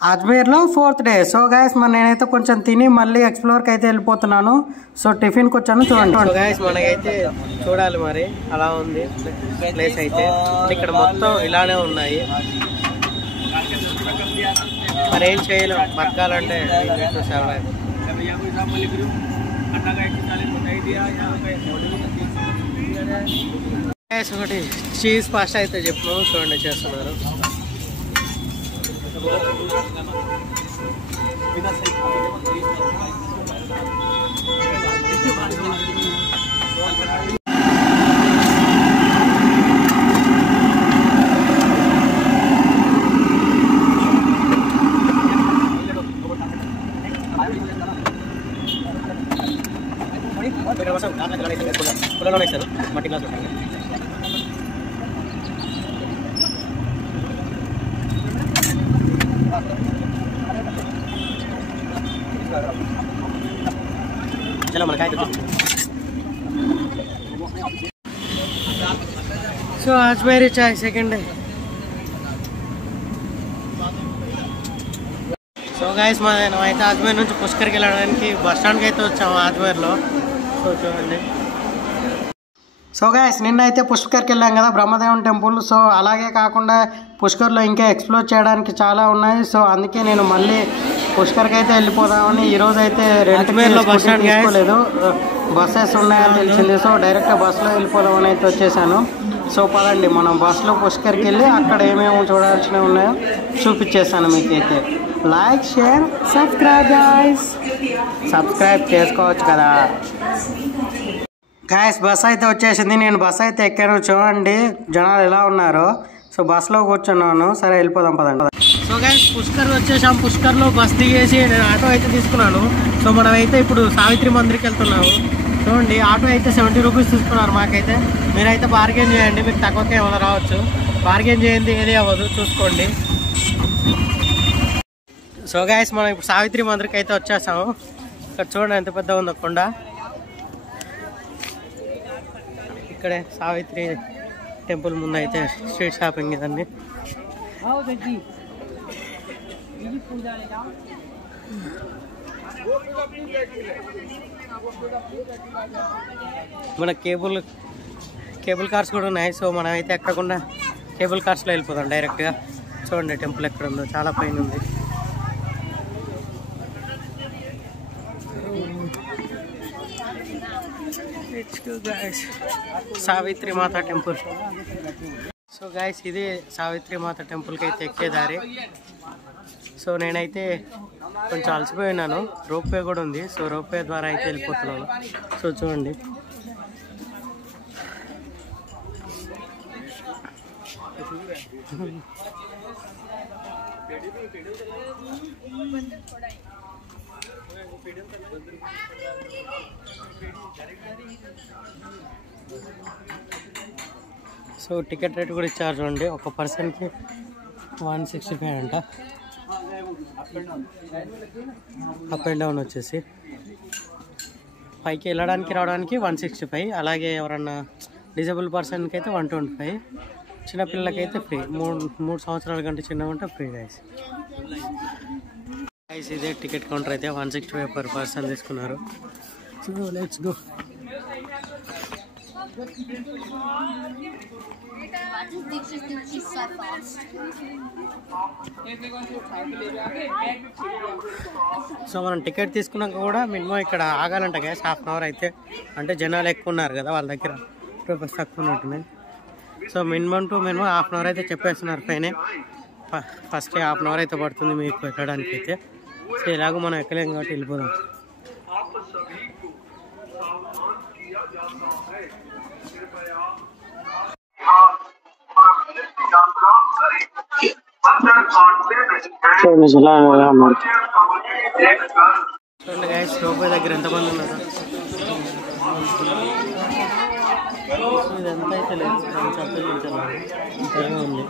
అజ్మీర్లో 4th day. So guys నేనైతే కొంచెం తిని మళ్ళీ ఎక్స్ప్లోర్కి అయితే వెళ్ళిపోతున్నాను. సో టిఫిన్కి వచ్చాను చూడండి. సో గైస్ మనకైతే చూడాలి మరి అలా ఉంది ప్లేస్ అయితే. ఇక్కడ మొత్తం ఇలానే ఉన్నాయి. మరి ఏం చేయలేం, బతకాలంటే ఒకటి చీజ్ పాస్తా అయితే చెప్పు చూడండి చేస్తున్నారు. మట్టి గ్లాస్ సో అజ్మీర్ చాయ్ సెకండ్ డే. సో గైస్ మనం అయితే అజ్మీర్ నుంచి పుష్కర్కి వెళ్ళడానికి బస్ స్టాండ్కి అయితే వచ్చాము అజ్మీర్లో. సో చూడండి. సో గైస్ నిన్న అయితే పుష్కర్కి వెళ్ళాం కదా, బ్రహ్మదేవుని టెంపుల్. సో అలాగే కాకుండా పుష్కర్లో ఇంకా ఎక్స్ప్లోర్ చేయడానికి చాలా ఉన్నాయి. సో అందుకే నేను మళ్ళీ పుష్కర్కి అయితే వెళ్ళిపోదామని ఈరోజు అయితే రెంట్మేర్లో బస్ స్టాండ్ తీసుకోలేదు, బస్సెస్ ఉన్నాయని తెలిసింది. సో డైరెక్ట్ బస్సులో వెళ్ళిపోదామని అయితే వచ్చేసాను. సో పదండి మనం బస్సులో పుష్కర్కి వెళ్ళి అక్కడ ఏమేమి చూడాల్సినవి ఉన్నాయో చూపించేస్తాను మీకైతే. Like share subscribe guys, subscribe చేసుకోవచ్చు కదా గైస్. బస్ అయితే వచ్చేసింది, నేను బస్ అయితే ఎక్కాను. చూడండి జనాలు ఎలా ఉన్నారో. సో బస్సులో కూర్చున్నాను. సరే వెళ్ళిపోదాం పదండి. సో గైస్ పుష్కర్ వచ్చేసాం. పుష్కర్లో బస్ దిగేసి నేను ఆటో అయితే తీసుకున్నాను. సో మనం అయితే ఇప్పుడు సావిత్రి మందిర్కి వెళ్తున్నాము. చూడండి ఆటో అయితే 70 రూపీస్ తీసుకున్నారు మాకైతే. మీరైతే బార్గెన్ చేయండి, మీకు తక్కువకే ఏమైనా రావచ్చు. బార్గెన్ చేయండి ఏది అవ్వదు, చూసుకోండి. సో గైస్ మనం ఇప్పుడు సావిత్రి మందిర్కి అయితే వచ్చేసాము. ఇక్కడ చూడండి ఎంత పెద్ద ఉందో కొండ. ఇక్కడే సావిత్రి టెంపుల్ ముందు అయితే స్ట్రీట్ షాపింగ్ ఇదండి. మన కేబుల్ కార్స్ కూడా ఉన్నాయి. సో మనం అయితే ఎక్కకుండా కేబుల్ కార్స్లో వెళ్ళిపోదాం డైరెక్ట్గా. చూడండి టెంపుల్ ఎక్కడ ఉందో, చాలా పైన ఉంది. సావిత్రి మాత టెంపుల్. సో గైస్ ఇది సావిత్రి మాత టెంపుల్కి అయితే ఎక్కే దారి. సో నేనైతే కొంచెం అలసిపోయి ఉన్నాను. రోప్వే కూడా ఉంది. సో రోప్వే ద్వారా అయితే వెళ్ళిపోతున్నాను. సో చూడండి సో టికెట్ రేట్ కూడా ఇచ్చారు చూడండి. ఒక పర్సన్కి 165 అంట. అప్ అండ్ డౌన్ వచ్చేసి పైకి వెళ్ళడానికి రావడానికి 165. అలాగే ఎవరన్నా డిజేబుల్ పర్సన్కి అయితే 125. చిన్నపిల్లలకైతే ఫ్రీ. 3 సంవత్సరాల కంటే చిన్న ఉంటే ఫ్రీ గైస్. గైస్ ఇదే టికెట్ కౌంటర్ అయితే 165 పర్ పర్సన్ తీసుకున్నారు. So let's go. సో మనం టికెట్ తీసుకున్నాక కూడా మినిమం ఇక్కడ ఆగాలంట గ్యాస్ హాఫ్ అవర్ అయితే. అంటే జనాలు ఎక్కువ ఉన్నారు కదా, వాళ్ళ దగ్గర రూపీస్ తక్కువ ఉన్నట్టున్నాయి. So minimum to minimum half hour అయితే చెప్పేస్తున్నారు పైన. ఫస్ట్ హాఫ్ అవర్ అయితే పడుతుంది మీకు ఎక్కడానికి అయితే. సో ఇలాగో మనం ఎక్కలేం కాబట్టి వెళ్ళిపోదాం. చూడండి గైస్ రోబే దగ్గర ఎంతమంది ఉన్నారు. ఇదంతా అయితే లేదు, ఉంది.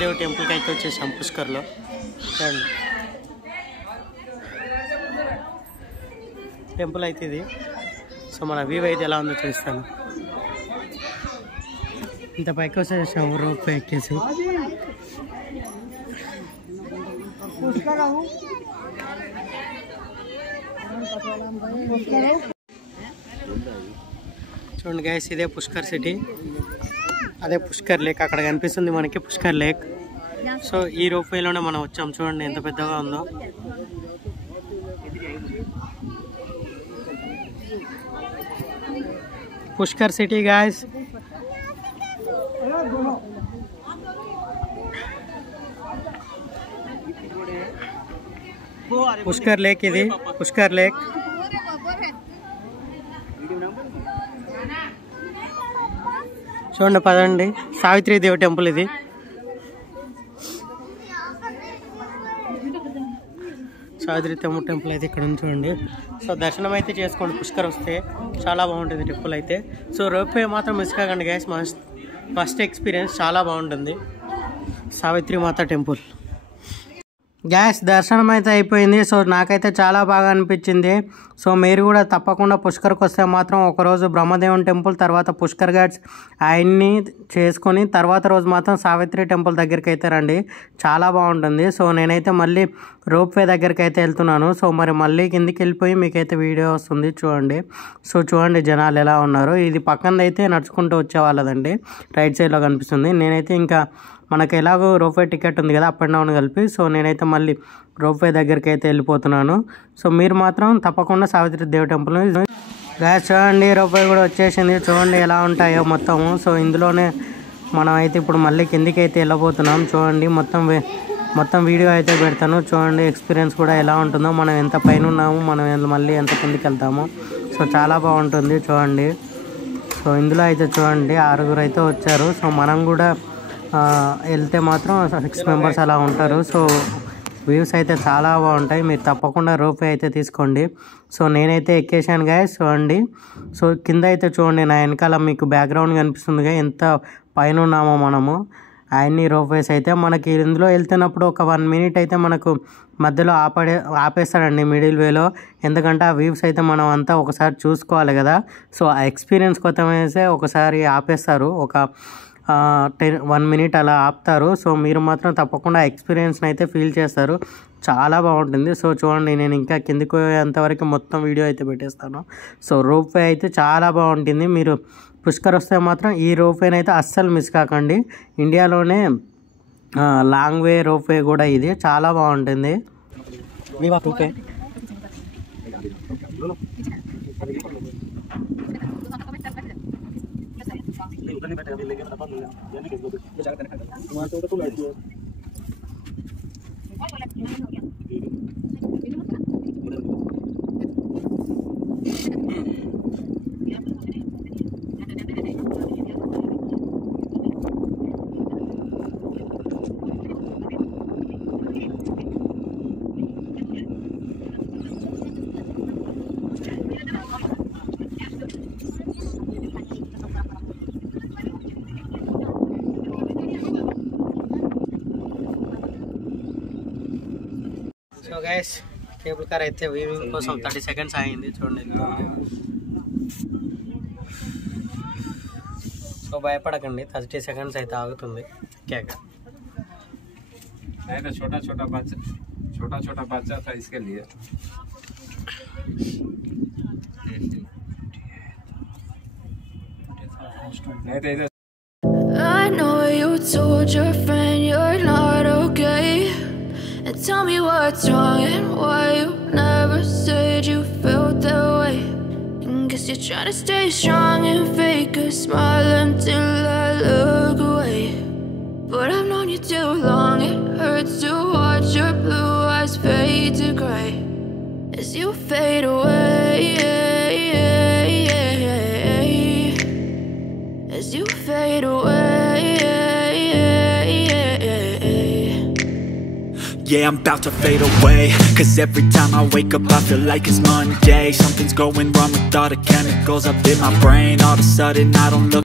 దేవ్ టెంపుల్కి అయితే వచ్చేసాం పుష్కర్లో. చూడండి టెంపుల్ అయితే ఇది. సో మన వ్యూ అయితే ఎలా ఉందో చూస్తాను. ఇంత పైకి వచ్చేసాము రోప్ ఎక్కేసి. చూడండి గైస్, ఇదే పుష్కర్ సిటీ, అదే పుష్కర్ లేక్. అక్కడ కనిపిస్తుంది మనకి పుష్కర్ లేక్. సో ఈ రోప్ వేలోనే మనం వచ్చాం. చూడండి ఎంత పెద్దగా ఉందో. Pushkar city guys. Pushkar lake ఇది, పుష్కర్ లేక్. చూడండి పదండి, సావిత్రీదేవి టెంపుల్ ఇది. సావిత్రీదేవి టెంపుల్ అయితే ఇక్కడ ఉంది చూడండి. సో దర్శనం అయితే చేసుకోండి పుష్కర్ వస్తే, చాలా బాగుంటుంది టెంపుల్ అయితే. సో రోప్వే మాత్రం మిస్ కాకండి గ్యాస్, ఫస్ట్ ఎక్స్పీరియన్స్ చాలా బాగుంటుంది. సావిత్రి మాత టెంపుల్ గ్యాస్ దర్శనం అయితే అయిపోయింది. సో నాకైతే చాలా బాగా అనిపించింది. సో మీరు కూడా తప్పకుండా పుష్కర్కి వస్తే మాత్రం ఒకరోజు బ్రహ్మదేవుని టెంపుల్, తర్వాత పుష్కర్ ఘాట్స్ అవన్నీ చేసుకొని తర్వాత రోజు మాత్రం సావిత్రి టెంపుల్ దగ్గరికి అయితే రండి, చాలా బాగుంటుంది. సో నేనైతే మళ్ళీ రోప్వే దగ్గరికి అయితే వెళ్తున్నాను. సో మరి మళ్ళీ కిందికి వెళ్ళిపోయి మీకైతే వీడియో వస్తుంది చూడండి. సో చూడండి జనాలు ఎలా ఉన్నారు. ఇది పక్కనదైతే నడుచుకుంటూ వచ్చేవాళ్ళదండి, రైట్ సైడ్లో కనిపిస్తుంది. నేనైతే ఇంకా మనకు ఎలాగో రోప్వే టికెట్ ఉంది కదా, అప్ అండ్ డౌన్ కలిపి. సో నేనైతే మళ్ళీ రోప్వే దగ్గరికి అయితే వెళ్ళిపోతున్నాను. సో మీరు మాత్రం తప్పకుండా సావిత్రీదేవి టెంపుల్ గ్యాస్ చూడండి. రోప్వే కూడా వచ్చేసింది, చూడండి ఎలా ఉంటాయో మొత్తము. సో ఇందులోనే మనం అయితే ఇప్పుడు మళ్ళీ కిందికి అయితే వెళ్ళబోతున్నాం. చూడండి మొత్తం వీడియో అయితే పెడతాను, చూడండి ఎక్స్పీరియన్స్ కూడా ఎలా ఉంటుందో. మనం ఎంత పైన ఉన్నాము, మనం మళ్ళీ ఎంత కిందికి వెళ్తాము. సో చాలా బాగుంటుంది చూడండి. సో ఇందులో అయితే చూడండి 6 అయితే వచ్చారు. సో మనం కూడా వెళ్తే మాత్రం 6 మెంబర్స్ అలా ఉంటారు. సో వ్యూస్ అయితే చాలా బాగుంటాయి, మీరు తప్పకుండా రోప్వే అయితే తీసుకోండి. సో నేనైతే ఎక్కేసాను గాయస్ చూడండి. సో కింద అయితే చూడండి నా వెనకాల మీకు బ్యాక్గ్రౌండ్ కనిపిస్తుందిగా, ఎంత పైన ఉన్నామో మనము. అన్ని రోప్వేస్ అయితే మనకి ఇందులో వెళ్తున్నప్పుడు ఒక 1 మినిట్ అయితే మనకు మధ్యలో ఆపేస్తాడండి మిడిల్ వేలో, ఎందుకంటే ఆ వ్యూస్ అయితే మనం అంతా ఒకసారి చూసుకోవాలి కదా. సో ఆ ఎక్స్పీరియన్స్ కొత్త వేసే ఒకసారి ఆపేస్తారు, ఒక 1 మినిట్ అలా ఆపుతారు. సో మీరు మాత్రం తప్పకుండా ఎక్స్పీరియన్స్ని అయితే ఫీల్ చేస్తారు, చాలా బాగుంటుంది. సో చూడండి నేను ఇంకా కిందికి పోయేంతవరకు మొత్తం వీడియో అయితే పెట్టేస్తాను. సో రోప్వే అయితే చాలా బాగుంటుంది. మీరు పుష్కర్ వస్తే మాత్రం ఈ రోప్వేని అయితే అస్సలు మిస్ కాకండి. ఇండియాలోనే లాంగ్ వే రోప్వే కూడా ఇది, చాలా బాగుంటుంది. Ropeway so guys cable car అయితే వీవింగ్ కోసం 30 సెకండ్స్ అయింది చూడండి. సో భయపడకండి, 30 సెకండ్స్ అయితే ఆగుతుంది కేక. छोटा छोटा बच्चा था इसके लिए. I know you told your friend you're not okay, and tell me what's wrong and why you never said you felt that way. And guess you're trying to stay strong and fake a smile until I look away. But I've known you too long, it hurts to watch your blue eyes fade to gray as you fade away, as you fade away. Yeah, I'm about to fade away, 'cause every time I wake up I feel like it's Monday. Something's going wrong with all the chemicals up in my brain. All of a sudden I don't look